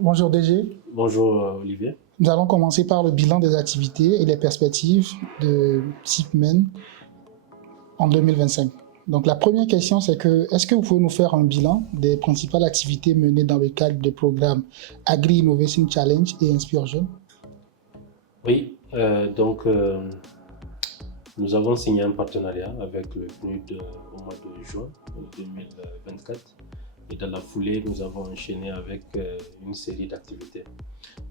Bonjour DG. Bonjour Olivier. Nous allons commencer par le bilan des activités et les perspectives de SIPMEN en 2025. Donc la première question, c'est est-ce que vous pouvez nous faire un bilan des principales activités menées dans le cadre des programmes Agri Innovation Challenge et Inspire Jeune? Oui, nous avons signé un partenariat avec le PNUD au mois de juin 2024 et dans la foulée, nous avons enchaîné avec une série d'activités.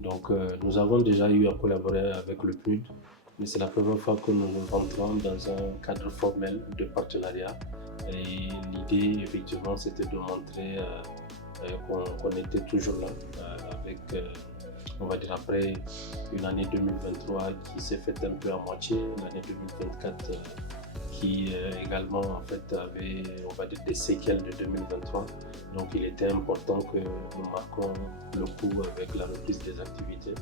Nous avons déjà eu à collaborer avec le PNUD, mais c'est la première fois que nous rentrons dans un cadre formel de partenariat. Et l'idée, effectivement, c'était de montrer qu'on était toujours là avec, on va dire, après une année 2023 qui s'est faite un peu à moitié, l'année 2024 qui également en fait avait, on va dire, des séquelles de 2023. Donc il était important que nous marquons le coup avec la reprise des activités.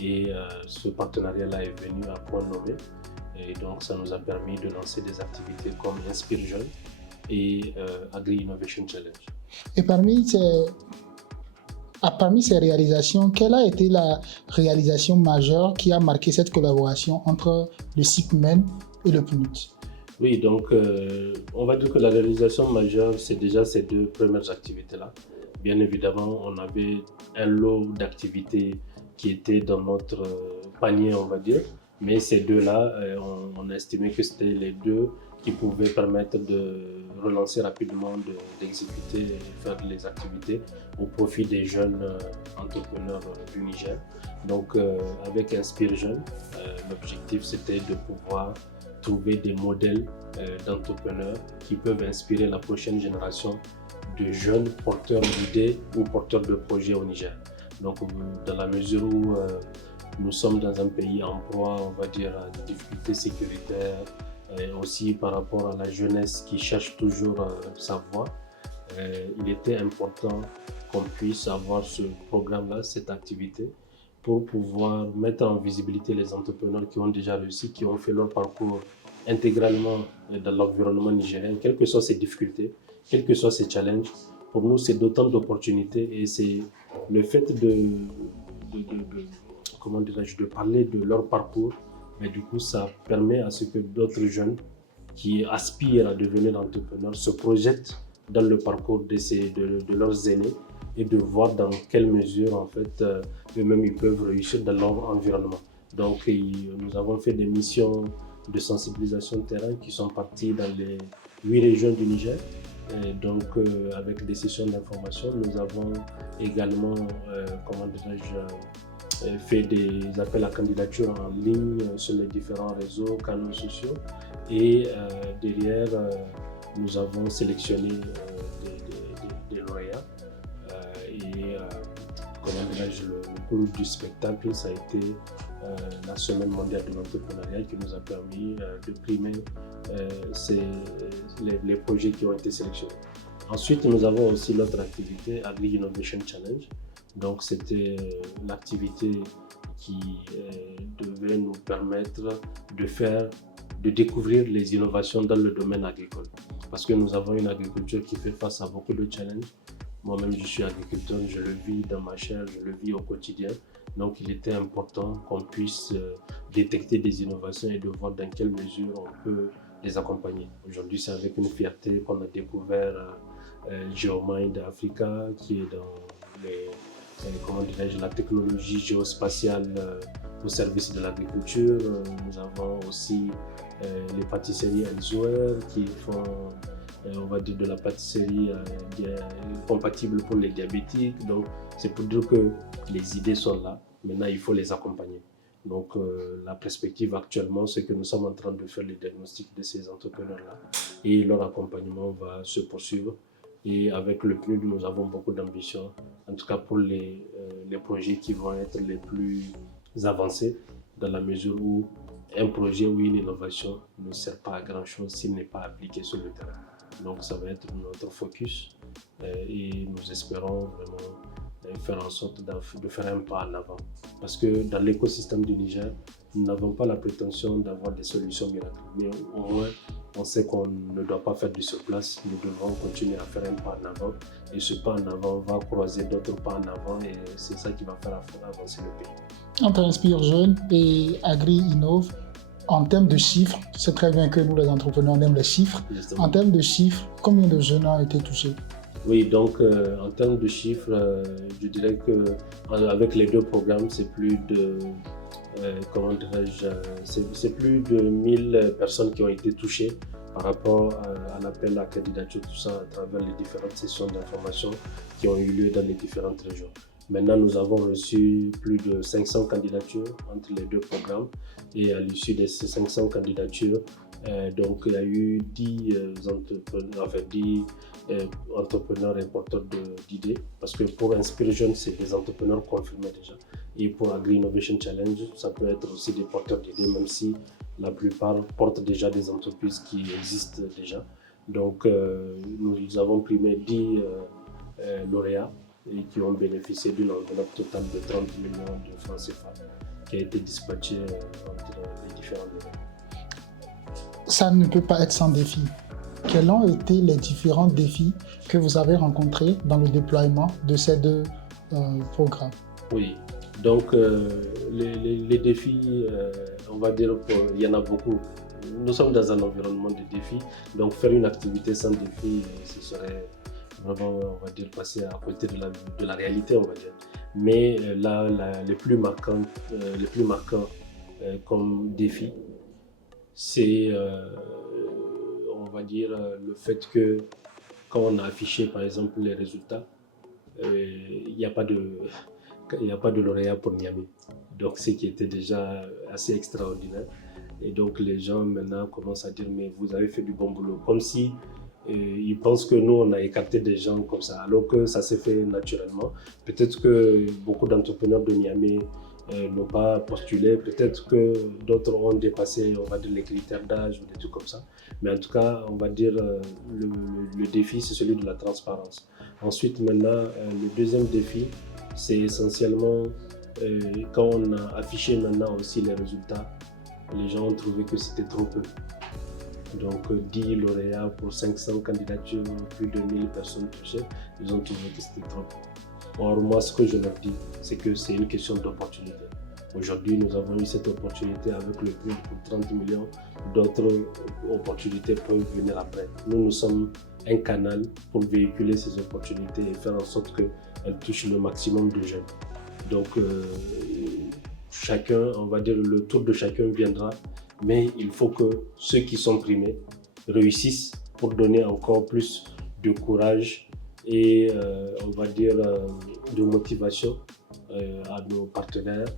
Et ce partenariat-là est venu à point nommé. Et donc ça nous a permis de lancer des activités comme Inspire Jeune et Agri Innovation Challenge. Et parmi ces réalisations, quelle a été la réalisation majeure qui a marqué cette collaboration entre le SIPMEN et le PNUD? Oui, donc on va dire que la réalisation majeure, c'est déjà ces deux premières activités-là. Bien évidemment, on avait un lot d'activités qui étaient dans notre panier, on va dire, mais ces deux-là, on a estimé que c'était les deux qui pouvaient permettre de relancer rapidement, d'exécuter et faire les activités au profit des jeunes entrepreneurs du Niger. Donc avec Inspire Jeune, l'objectif c'était de pouvoir trouver des modèles d'entrepreneurs qui peuvent inspirer la prochaine génération de jeunes porteurs d'idées ou porteurs de projets au Niger. Donc, dans la mesure où nous sommes dans un pays en proie, on va dire, à des difficultés sécuritaires, et aussi par rapport à la jeunesse qui cherche toujours sa voie, il était important qu'on puisse avoir ce programme-là, cette activité, pour pouvoir mettre en visibilité les entrepreneurs qui ont déjà réussi, qui ont fait leur parcours intégralement dans l'environnement nigérien, quelles que soient ces difficultés, quels que soient ces challenges. Pour nous, c'est d'autant d'opportunités et c'est le fait comment dirais-je, de parler de leur parcours, mais du coup, ça permet à ce que d'autres jeunes qui aspirent à devenir entrepreneurs se projettent dans le parcours de leurs aînés et de voir dans quelle mesure en fait eux-mêmes ils peuvent réussir dans leur environnement. Donc nous avons fait des missions de sensibilisation de terrain qui sont parties dans les 8 régions du Niger. Et donc avec des sessions d'information, nous avons également comment dirais-je, fait des appels à candidature en ligne sur les différents réseaux, canaux sociaux. Et derrière, nous avons sélectionné des lauréats. Comment dirais-je, le cours du spectacle, ça a été la Semaine mondiale de l'entrepreneuriat qui nous a permis de primer les projets qui ont été sélectionnés. Ensuite, nous avons aussi notre activité Agri Innovation Challenge. Donc, c'était l'activité qui devait nous permettre de découvrir les innovations dans le domaine agricole. Parce que nous avons une agriculture qui fait face à beaucoup de challenges. Moi-même, je suis agriculteur, je le vis dans ma chair, je le vis au quotidien. Donc, il était important qu'on puisse détecter des innovations et de voir dans quelle mesure on peut les accompagner. Aujourd'hui, c'est avec une fierté qu'on a découvert Geomind Africa, qui est dans comment dirais-je, la technologie géospatiale au service de l'agriculture. Nous avons aussi les pâtisseries Elsewhere qui font on va dire de la pâtisserie compatible pour les diabétiques. Donc c'est pour dire que les idées sont là, maintenant il faut les accompagner. Donc la perspective actuellement, c'est que nous sommes en train de faire les diagnostics de ces entrepreneurs-là et leur accompagnement va se poursuivre. Et avec le PNUD, nous avons beaucoup d'ambition, en tout cas pour les projets qui vont être les plus avancés, dans la mesure où un projet ou une innovation ne sert pas à grand-chose s'il n'est pas appliqué sur le terrain. Donc ça va être notre focus et nous espérons vraiment faire en sorte de faire un pas en avant. Parce que dans l'écosystème du Niger, nous n'avons pas la prétention d'avoir des solutions miracles. Mais au moins, on sait qu'on ne doit pas faire du surplace. Nous devons continuer à faire un pas en avant. Et ce pas en avant va croiser d'autres pas en avant. Et c'est ça qui va faire avancer le pays. Entre Inspire Jeune et Agri Innove, en termes de chiffres, tu sais très bien que nous, les entrepreneurs, on aime les chiffres. Justement. En termes de chiffres, combien de jeunes ont été touchés? Oui, donc en termes de chiffres, je dirais qu'avec les deux programmes, c'est plus de, c'est plus de 1000 personnes qui ont été touchées par rapport à l'appel à candidature, tout ça à travers les différentes sessions d'information qui ont eu lieu dans les différentes régions. Maintenant, nous avons reçu plus de 500 candidatures entre les deux programmes et à l'issue de ces 500 candidatures, donc il y a eu 10 entrepreneurs et porteurs d'idées, parce que pour Inspire Jeunes, c'est des entrepreneurs confirmés déjà. Et pour Agri Innovation Challenge, ça peut être aussi des porteurs d'idées, même si la plupart portent déjà des entreprises qui existent déjà. Donc, nous avons primé 10 lauréats et qui ont bénéficié d'une enveloppe totale de 30 millions de francs CFA qui a été dispatchée entre les différents niveaux. Ça ne peut pas être sans défi. Quels ont été les différents défis que vous avez rencontrés dans le déploiement de ces deux programmes? Oui, donc les défis, on va dire qu'il y en a beaucoup. Nous sommes dans un environnement de défis, donc faire une activité sans défi, ce serait vraiment, on va dire, passer à côté de la réalité, on va dire. Mais là, les plus marquants comme défi, c'est, on va dire, le fait que quand on a affiché, par exemple, les résultats, il n'y a pas de lauréat pour Niamey. Donc, ce qui était déjà assez extraordinaire. Et donc, les gens maintenant commencent à dire, mais vous avez fait du bon boulot. Comme si ils pensent que nous, on a écarté des gens comme ça, alors que ça s'est fait naturellement. Peut-être que beaucoup d'entrepreneurs de Niamey n'ont pas postulé, peut-être que d'autres ont dépassé, on va dire, les critères d'âge ou des trucs comme ça. Mais en tout cas, on va dire, le défi, c'est celui de la transparence. Ensuite, maintenant, le deuxième défi, c'est essentiellement quand on a affiché maintenant aussi les résultats, les gens ont trouvé que c'était trop peu. Donc 10 lauréats pour 500 candidatures, plus de 1000 personnes touchées, ils ont trouvé que c'était trop peu. Or, moi, ce que je leur dis, c'est que c'est une question d'opportunité. Aujourd'hui, nous avons eu cette opportunité avec le prix pour 30 millions. D'autres opportunités peuvent venir après. Nous sommes un canal pour véhiculer ces opportunités et faire en sorte qu'elles touchent le maximum de jeunes. Donc, chacun, on va dire, le tour de chacun viendra, mais il faut que ceux qui sont primés réussissent pour donner encore plus de courage et, on va dire, de motivation à nos partenaires,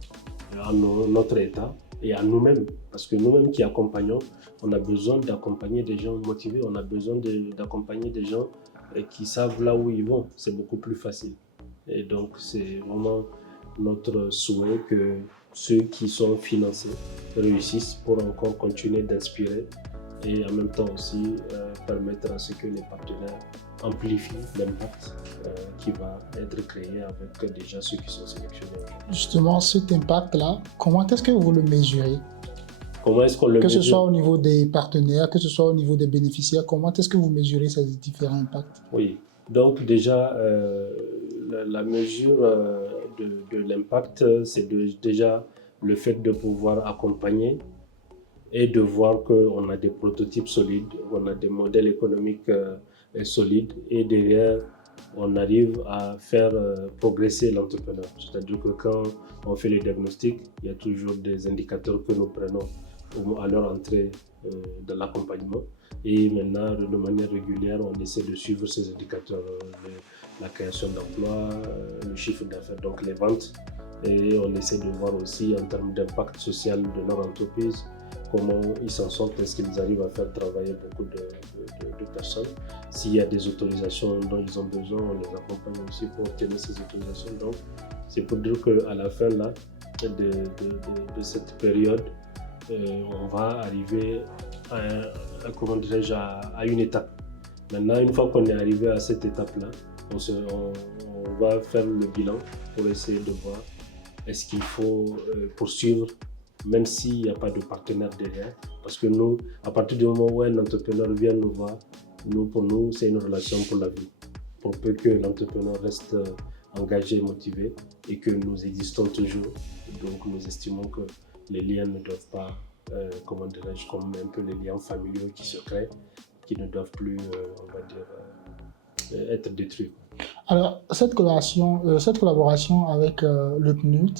à notre État et à nous-mêmes. Parce que nous-mêmes qui accompagnons, on a besoin d'accompagner des gens motivés, on a besoin d'accompagner des gens qui savent là où ils vont. C'est beaucoup plus facile. Et donc, c'est vraiment notre souhait que ceux qui sont financés réussissent pour encore continuer d'inspirer et en même temps aussi permettre à ce que les partenaires amplifient l'impact qui va être créé avec déjà ceux qui sont sélectionnés. Justement, cet impact-là, comment est-ce que vous le mesurez? Comment est-ce qu'on le mesure? Que ce soit au niveau des partenaires, que ce soit au niveau des bénéficiaires, comment est-ce que vous mesurez ces différents impacts? Oui, donc déjà, la mesure de l'impact, c'est déjà le fait de pouvoir accompagner et de voir qu'on a des prototypes solides, on a des modèles économiques solides et derrière, on arrive à faire progresser l'entrepreneur. C'est-à-dire que quand on fait les diagnostics, il y a toujours des indicateurs que nous prenons à leur entrée dans l'accompagnement. Et maintenant, de manière régulière, on essaie de suivre ces indicateurs, la création d'emplois, le chiffre d'affaires, donc les ventes. Et on essaie de voir aussi en termes d'impact social de leur entreprise, comment ils s'en sortent, est-ce qu'ils arrivent à faire travailler beaucoup de personnes. S'il y a des autorisations dont ils ont besoin, on les accompagne aussi pour obtenir ces autorisations. Donc, c'est pour dire qu'à la fin là, de cette période, on va arriver à une étape. Maintenant, une fois qu'on est arrivé à cette étape-là, on va faire le bilan pour essayer de voir est-ce qu'il faut poursuivre même s'il n'y a pas de partenaire derrière. Parce que nous, à partir du moment où un entrepreneur vient nous voir, pour nous, c'est une relation pour la vie. Pour peu que l'entrepreneur reste engagé et motivé et que nous existons toujours. Donc nous estimons que les liens ne doivent pas, comment dirais-je, comme un peu les liens familiaux qui se créent, qui ne doivent plus, on va dire, être détruits. Alors, cette collaboration avec le PNUD,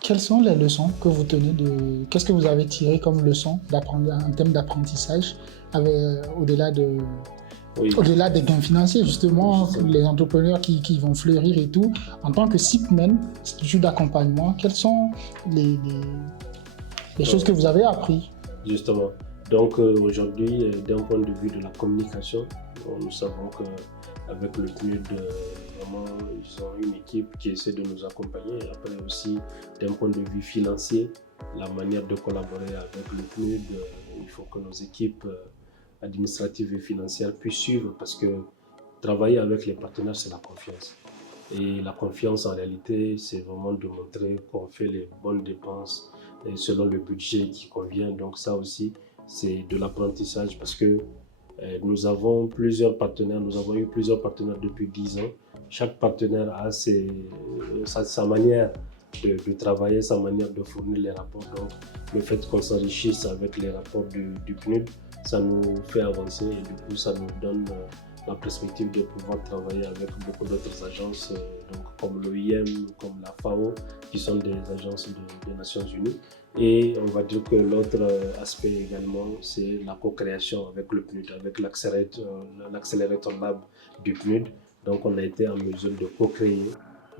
quelles sont les leçons que vous tenez de... Qu'est-ce que vous avez tiré comme leçon en termes d'apprentissage au-delà des gains financiers, justement, les entrepreneurs qui vont fleurir et tout. En tant que SIPMEN, institut d'accompagnement, quelles sont les choses que vous avez appris? Justement. Donc aujourd'hui, d'un point de vue de la communication, nous savons qu'avec le PNUD, vraiment, ils ont une équipe qui essaie de nous accompagner. Après aussi, d'un point de vue financier, la manière de collaborer avec le PNUD, il faut que nos équipes administratives et financières puissent suivre parce que travailler avec les partenaires, c'est la confiance. Et la confiance, en réalité, c'est vraiment de montrer qu'on fait les bonnes dépenses selon le budget qui convient. Donc ça aussi, c'est de l'apprentissage parce que nous avons eu plusieurs partenaires depuis 10 ans. Chaque partenaire a sa manière de travailler, sa manière de fournir les rapports. Donc le fait qu'on s'enrichisse avec les rapports du PNUD, ça nous fait avancer et du coup ça nous donne la perspective de pouvoir travailler avec beaucoup d'autres agences donc comme l'OIM, comme la FAO, qui sont des agences des Nations Unies. Et on va dire que l'autre aspect également, c'est la co-création avec le PNUD, avec l'accélérateur lab du PNUD. Donc on a été en mesure de co-créer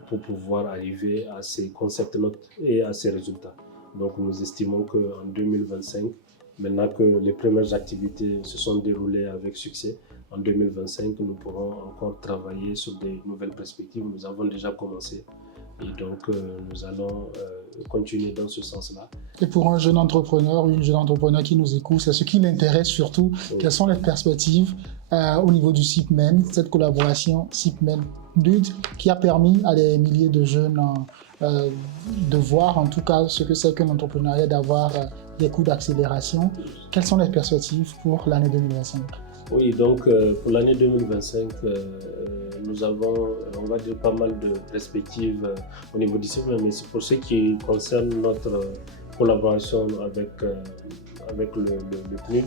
pour pouvoir arriver à ces concept notes et à ces résultats. Donc nous estimons qu'en 2025, maintenant que les premières activités se sont déroulées avec succès, en 2025, nous pourrons encore travailler sur des nouvelles perspectives. Nous avons déjà commencé et donc nous allons continuer dans ce sens-là. Et pour un jeune entrepreneur ou une jeune entrepreneur qui nous écoute, c'est ce qui l'intéresse surtout. Oui. Quelles sont les perspectives au niveau du SIPMEN, cette collaboration SIPMEN-PNUD qui a permis à des milliers de jeunes de voir en tout cas ce que c'est que l'entrepreneuriat, d'avoir des coûts d'accélération. Quelles sont les perspectives pour l'année 2025? Oui, donc pour l'année 2025, nous avons, on va dire, pas mal de perspectives au niveau du SIPMEN, mais pour ce qui concerne notre collaboration avec le PNUD,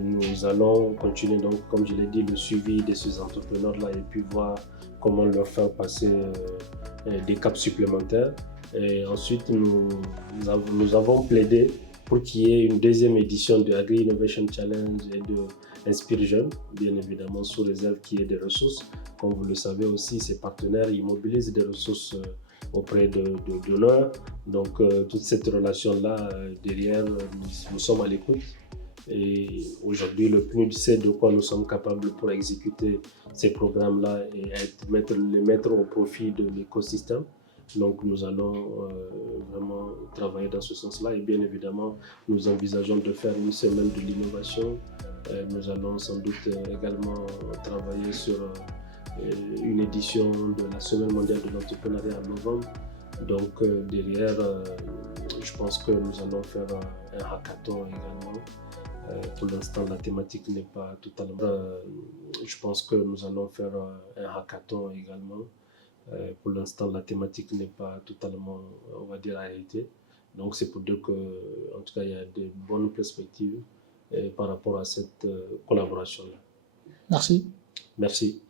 nous allons continuer, donc, comme je l'ai dit, le suivi de ces entrepreneurs-là et puis voir comment leur faire passer des caps supplémentaires. Et ensuite, nous avons plaidé pour qu'il y ait une deuxième édition de Agri Innovation Challenge et de Inspire Jeunes, bien évidemment sous réserve qu'il y ait des ressources. Comme vous le savez aussi, ces partenaires ils mobilisent des ressources auprès de donneurs. Donc toute cette relation-là, derrière, nous sommes à l'écoute. Et aujourd'hui, le PNUD sait de quoi nous sommes capables pour exécuter ces programmes-là et les mettre au profit de l'écosystème. Donc nous allons vraiment travailler dans ce sens-là et bien évidemment, nous envisageons de faire une semaine de l'innovation. Nous allons sans doute également travailler sur une édition de la Semaine mondiale de l'entrepreneuriat en novembre. Donc derrière, je pense que nous allons faire un hackathon également. Pour l'instant, la thématique n'est pas totalement... je pense que nous allons faire un hackathon également. Pour l'instant, la thématique n'est pas totalement, on va dire, arrêtée. Donc c'est pour dire qu'en tout cas, il y a de bonnes perspectives par rapport à cette collaboration-là. Merci. Merci.